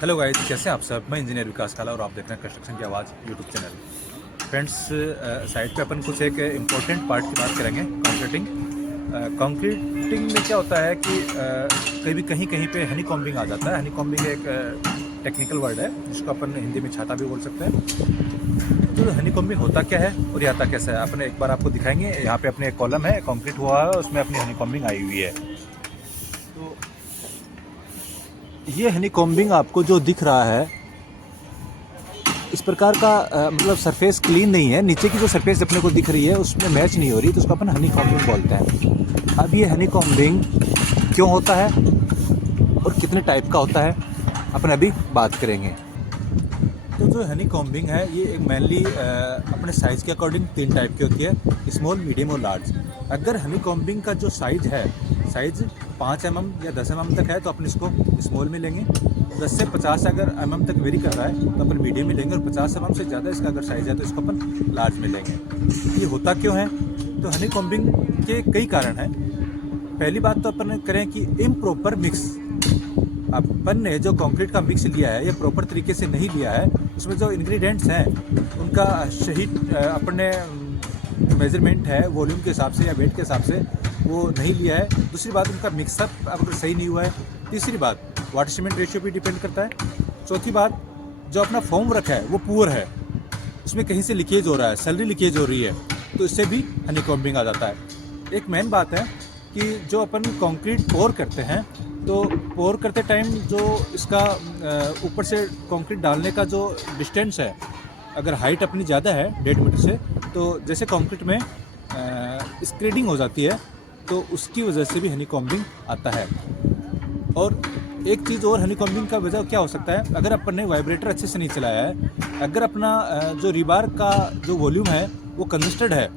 Hello guys, कैसे हैं आप सब। मैं इंजीनियर विकास काला और आप देख रहे हैं कंस्ट्रक्शन की आवाज़ यूट्यूब चैनल। फ्रेंड्स, साइट पे अपन कुछ एक इम्पोर्टेंट पार्ट की बात करेंगे, कंक्रीटिंग। कंक्रीटिंग में क्या होता है कि कभी कहीं कहीं पे हनी कॉम्बिंग आ जाता है। हनी कॉम्बिंग एक टेक्निकल वर्ड है जिसको अपन हिंदी में छाता भी बोल सकते हैं। तो हनी कॉम्बिंग होता क्या है और ये आता कैसा है, अपने एक बार आपको दिखाएंगे। यहाँ पे अपने एक कॉलम है, कंक्रीट हुआ है, उसमें अपनी हनी कॉम्बिंग आई हुई है। तो ये हनी कॉम्बिंग आपको जो दिख रहा है इस प्रकार का मतलब सरफेस क्लीन नहीं है। नीचे की जो सरफेस अपने को दिख रही है उसमें मैच नहीं हो रही, तो उसको अपन हनी कॉम्बिंग बोलते हैं। अब ये हनी कॉम्बिंग क्यों होता है और कितने टाइप का होता है अपन अभी बात करेंगे। तो जो हनी कॉम्बिंग है ये एक मेनली अपने साइज़ के अकॉर्डिंग 3 टाइप की होती है, स्मॉल, मीडियम और लार्ज। अगर हनी कॉम्बिंग का जो साइज़ है, साइज़ 5 mm या 10 mm तक है तो अपन इसको स्मॉल में लेंगे। 10 से 50 अगर mm तक वेरी कर रहा है तो अपन मीडियम में लेंगे, और 50 mm से ज़्यादा इसका अगर साइज़ है तो इसको अपन लार्ज में लेंगे। ये होता क्यों है? तो हनी कॉम्बिंग के कई कारण हैं। पहली बात तो अपन करें कि इम्प्रॉपर मिक्स। अपन ने जो कंक्रीट का मिक्स लिया है ये प्रॉपर तरीके से नहीं लिया है। उसमें जो इंग्रेडिएंट्स हैं उनका सही अपने मेजरमेंट है, वॉल्यूम के हिसाब से या वेट के हिसाब से वो नहीं लिया है। दूसरी बात, उनका मिक्सअप अगर सही नहीं हुआ है। तीसरी बात, वाटर सीमेंट रेशियो भी डिपेंड करता है। चौथी बात, जो अपना फॉर्म वर्क है वो पुअर है, उसमें कहीं से लीकेज हो रहा है, सैलरी लीकेज हो रही है, तो इससे भी हनी कॉम्बिंग आ जाता है। एक मेन बात है कि जो अपन कंक्रीट पोर करते हैं तो पोर करते टाइम जो इसका ऊपर से कंक्रीट डालने का जो डिस्टेंस है, अगर हाइट अपनी ज़्यादा है 1.5 मीटर से, तो जैसे कंक्रीट में स्क्रीडिंग हो जाती है, तो उसकी वजह से भी हनी कॉम्बिंग आता है। और एक चीज़ और, हनी कॉम्बिंग का वजह क्या हो सकता है? अगर अपन ने वाइब्रेटर अच्छे से नहीं चलाया है, अगर अपना जो रिबार का जो वॉल्यूम है वो कंजस्टेड है,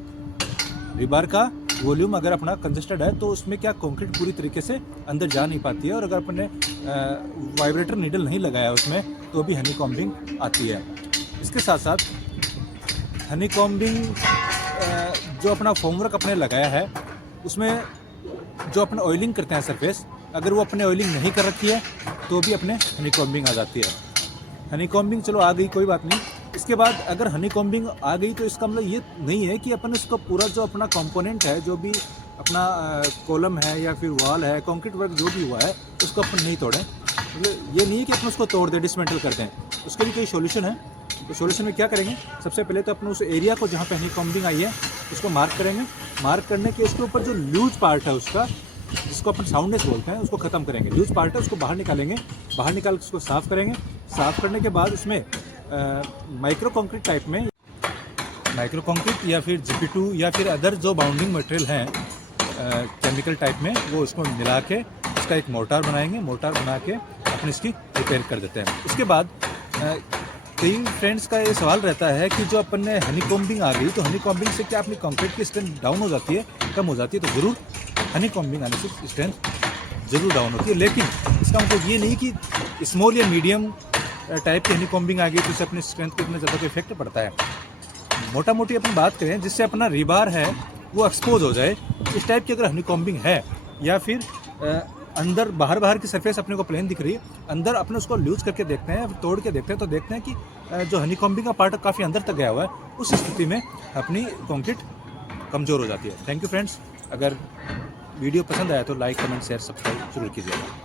रिबार का वॉल्यूम अगर अपना कंजस्टेड है तो उसमें क्या कंक्रीट पूरी तरीके से अंदर जा नहीं पाती है। और अगर अपन ने वाइब्रेटर नीडल नहीं लगाया उसमें तो भी हनी कॉम्बिंग आती है। इसके साथ साथ हनी कॉम्बिंग जो अपना फॉर्मवर्क अपने लगाया है उसमें जो अपने ऑयलिंग करते हैं सरफेस, अगर वो अपने ऑयलिंग नहीं कर रखी है तो भी अपने हनी कॉम्बिंग आ जाती है। हनी कॉम्बिंग चलो आ गई, कोई बात नहीं। इसके बाद अगर हनी कॉम्बिंग आ गई तो इसका मतलब ये नहीं है कि अपन इसको पूरा जो अपना कंपोनेंट है, जो भी अपना कॉलम है या फिर वॉल है, कंक्रीट वर्क जो भी हुआ है, उसको अपन नहीं तोड़ें। मतलब ये नहीं है कि अपन उसको तोड़ दें, डिसमेंटल कर दें। उसके लिए कई सॉल्यूशन है। तो सॉल्यूशन में क्या करेंगे? सबसे पहले तो अपन उस एरिया को जहाँ पे हनी कॉम्बिंग आई है उसको मार्क करेंगे। मार्क करने के उसके ऊपर जो लूज पार्ट है उसका, जिसको अपन साउंडनेस बोलते हैं, उसको ख़त्म करेंगे। लूज पार्ट है उसको बाहर निकालेंगे। बाहर निकाल के उसको साफ़ करेंगे। साफ़ करने के बाद उसमें माइक्रो कंक्रीट टाइप में, माइक्रो कंक्रीट या फिर GP2 या फिर अदर जो बाउंडिंग मटेरियल हैं केमिकल टाइप में, वो उसको मिला के उसका एक मोर्टार बनाएंगे। मोर्टार बना के अपन इसकी रिपेयर कर देते हैं। उसके बाद कई फ्रेंड्स का ये सवाल रहता है कि जो अपन ने हनी कॉम्बिंग आ गई तो हनी कॉम्बिंग से क्या अपनी कंक्रीट की स्ट्रेंथ डाउन हो जाती है, कम हो जाती है? तो ज़रूर हनी कॉम्बिंग आने से स्ट्रेंथ ज़रूर डाउन होती है, लेकिन इसका मतलब ये नहीं कि स्मॉल या मीडियम टाइप की हनी कॉम्बिंग आ गई तो इससे अपनी स्ट्रेंथ को इतना ज़्यादा इफेक्ट पड़ता है। मोटा मोटी अपन बात करें जिससे अपना रिबार है वो एक्सपोज हो जाए, इस टाइप की अगर हनी कॉम्बिंग है, या फिर अंदर बाहर की सरफेस अपने को प्लेन दिख रही है, अंदर अपने उसको लूज करके देखते हैं, तोड़ के देखते हैं, तो देखते हैं कि जो हनी कॉम्बिंग का पार्ट काफ़ी अंदर तक गया हुआ है, उस स्थिति में अपनी कंक्रीट कमज़ोर हो जाती है। Thank you friends. अगर वीडियो पसंद आया तो लाइक, कमेंट, शेयर, सब्सक्राइब जरूर कीजिएगा।